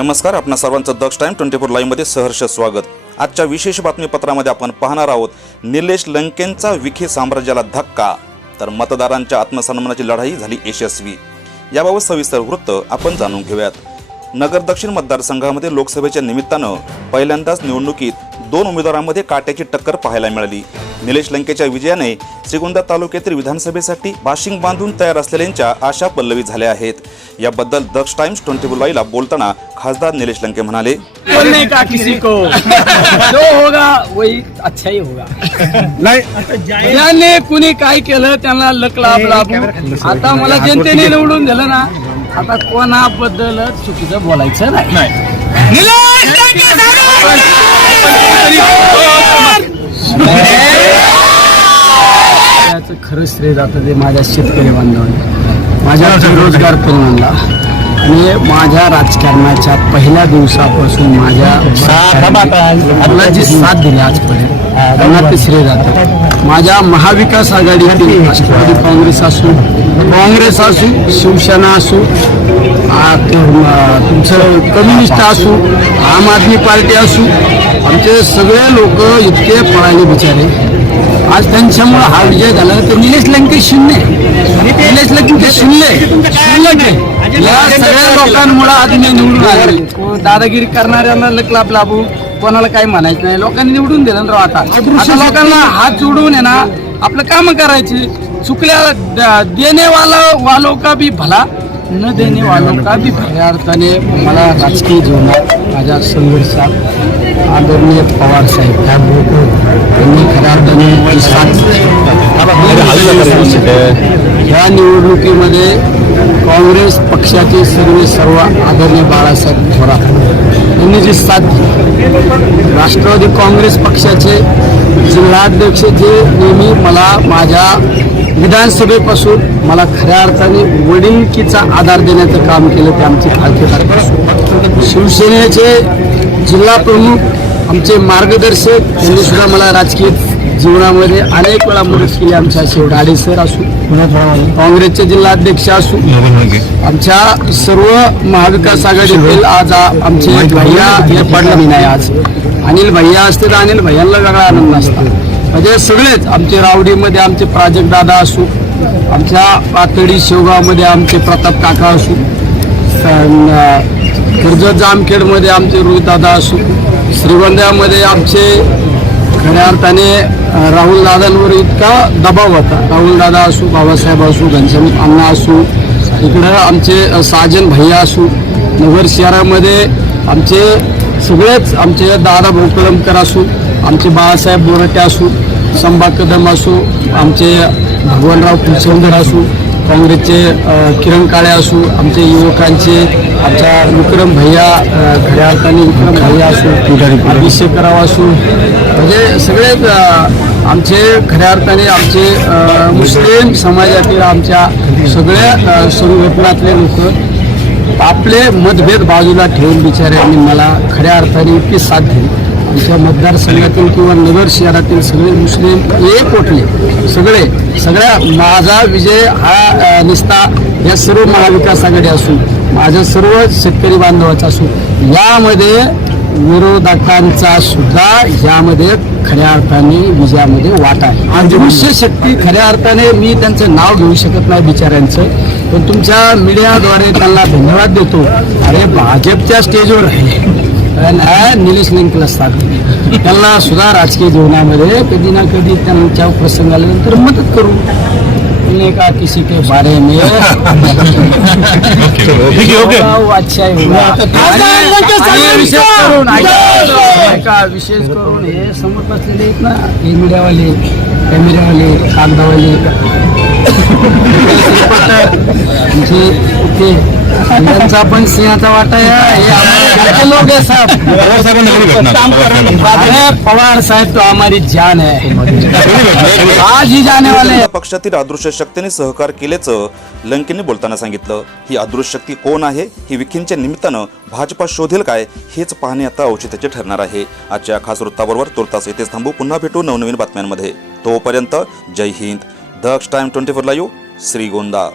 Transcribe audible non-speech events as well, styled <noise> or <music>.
नमस्कार आपणा सर्वांचं दक्ष टाइम ट्वेंटी फोर लाईव्हमध्ये सहर्ष स्वागत. आजच्या विशेष बातमीपत्रामध्ये आपण पाहणार आहोत निलेश लंकेंचा विखे साम्राज्याला धक्का. तर मतदारांच्या आत्मसन्मानाची लढाई झाली यशस्वी. याबाबत सविस्तर वृत्त आपण जाणून घेऊयात. नगर दक्षिण मतदारसंघामध्ये लोकसभेच्या निमित्तानं पहिल्यांदाच निवडणुकीत दोन उमेदवारांमध्ये काट्याची टक्कर पाहायला मिळाली. निलेश लंकेच्या विजयाने श्रीगोंदा तालुक्यातील विधानसभेसाठी बाशिंग बांधून तयार असलेल्यांच्या आशा पल्लवी झाल्या आहेत याबद्दल दक्ष टाइम्स ट्वेंटी फोर लाईव्हला बोलताना खासदार निलेश लंके म्हणाले बोलने का किसी को जो होगा वही अच्छा ही होगा ज्याने कुणी काय केलं त्यांना लक लाभ लाभू आता मला जनतेने निवडून दिलं ना आता कोणाबद्दल चुकीचं बोलायचं नाही खरं श्रेय जातं ते माझ्या शेतकरी बांधवांना. माझ्या बेरोजगार तरुणांना. आणि माझ्या राजकारणाच्या पहिल्या दिवसापासून माझ्या जी साथ दिली आजपर्यंत. त्यांना ते श्रेय जातं. माझ्या महाविकास आघाडीतील राष्ट्रवादी काँग्रेस असू काँग्रेस असू शिवसेना असू तुमचं कम्युनिस्ट असू आम आदमी पार्टी असू आमचे सगळे लोक इतके पळाले बिचारे. आज त्यांच्यामुळे हा विजय झाला. तर निलेश लंके शून्य. निलेश लंके शून्य. या सगळ्या लोकांमुळे आज मी निवडून आले दादागिरी करणाऱ्यांना लक लाभ. कोणाला काही म्हणायचं नाही. लोकांनी निवडून दिलं राव आता. आता लोकांना हात जोडून आहे ना आपलं काम करायचे. चुकल्या द- देणे वाला वालों का भी भला. न देणे वालों का भी खऱ्या या अर्थाने मला राजकीय जीवनात माझ्या संघर्षात आदरणीय पवार साहेब त्यांनी खऱ्या अर्थाने साथ या निवडणुकीमध्ये काँग्रेस पक्षाचे सर्व सर्व आदरणीय बाळासाहेब थोरात. यांनी जी साथ राष्ट्रवादी काँग्रेस पक्षाचे जिल्हाध्यक्ष जे नेहमी मला माझ्या विधानसभेपासून मला खऱ्या अर्थाने वडिलकीचा आधार देण्याचं काम केलं ते आमचे खालचे शिवसेनेचे जिल्हा प्रमुख आमचे मार्गदर्शक यांनी सुद्धा मला राजकीय जीवनामध्ये अनेक वेळा मदत केली आमच्या शेवडाडे सर असू काँग्रेसचे जिल्हाध्यक्ष असू. आमच्या सर्व महाविकास आघाडीतील आज आमचे भैया हे पडलं नाही आज. अनिल भैया असते तर अनिल भैयांना वेगळा आनंद असता. म्हणजे सगळेच आमचे रावडीमध्ये आमचे प्राजक्त दादा असू आमच्या पातळी शेवगावमध्ये आमचे प्रताप काका असू कर्जत जामखेडमध्ये आमचे रोहित दादा असू श्रीगोंद्यामध्ये आमचे खऱ्या अर्थाने राहुल दादांवर इतका दबाव होता. राहुल दादा असू बाबासाहेब असू घनश्याम अण्णा असू इकडं आमचे साजन भैया असू नगर शहरामध्ये आमचे सगळेच आमचे दादा भोकळमकर असू आमचे बाळासाहेब बोरटे असू संभा कदम असू आमचे भगवानराव फुलसौंदर असू काँग्रेसचे किरण काळे असू आमचे युवकांचे आमच्या विक्रम भैया खऱ्या अर्थाने विक्रम भैया असू अभिषेक राव असू म्हणजे सगळेच अ, आमचे खऱ्या अर्थाने आमचे मुस्लिम समाजातील आमच्या सगळ्या संघटनातले लोक आपले मतभेद बाजूला ठेवून बिचाऱ्यांनी मला खऱ्या अर्थाने इतकी साथ दिली. आमच्या मतदारसंघातील किंवा नगर शहरातील सगळे मुस्लिम एक उठले सगळे सगळ्या माझा विजय हा निस्ता या सर्व महाविकास आघाडी असून माझ्या सर्व शेतकरी बांधवाचा असून यामध्ये विरोधकांचा सुद्धा यामध्ये खऱ्या अर्थाने विजयामध्ये वाटा आहे. आणि दृश्य शक्ती खऱ्या अर्थाने मी त्यांचं नाव घेऊ शकत नाही बिचाऱ्यांचं पण तुमच्या मीडियाद्वारे त्यांना धन्यवाद देतो. अरे भाजपच्या स्टेजवर निलेश लिंकला साथ त्यांना सुद्धा राजकीय जीवनामध्ये कधी ना कधी त्यांच्या प्रसंग आल्यानंतर मदत करू बोलने का किसी के बारे में। <laughs> ही विशेष करून करून हे समोर बसलेले आहेत ना। हे मीडियावाले कॅमेरावाले कागदावाले म्हणजे ते यांचा पण सिंहाचा वाटा आहे हे आम्हाला लोक आहे साहेब। पवार साहेब तो हमारी जान है आज ही जाने वाले हैं. या पक्षातील अदृश्य शक्तीने सहकार केल्याचं लंकेने बोलताना सांगितलं. ही अदृश्य शक्ती कोण आहे? ही विखींच्या निमित्तानं भाजपा शोधेल काय? हेच पाहणे आता औचित्याचे ठरणार आहे. आजच्या खास वृत्ताबरोबर तुर्तास इथेच थांबू. पुन्हा भेटू नवनवीन बातम्यांमध्ये. तोपर्यंत जय Hind. Daksh time twenty four live Shrigonda.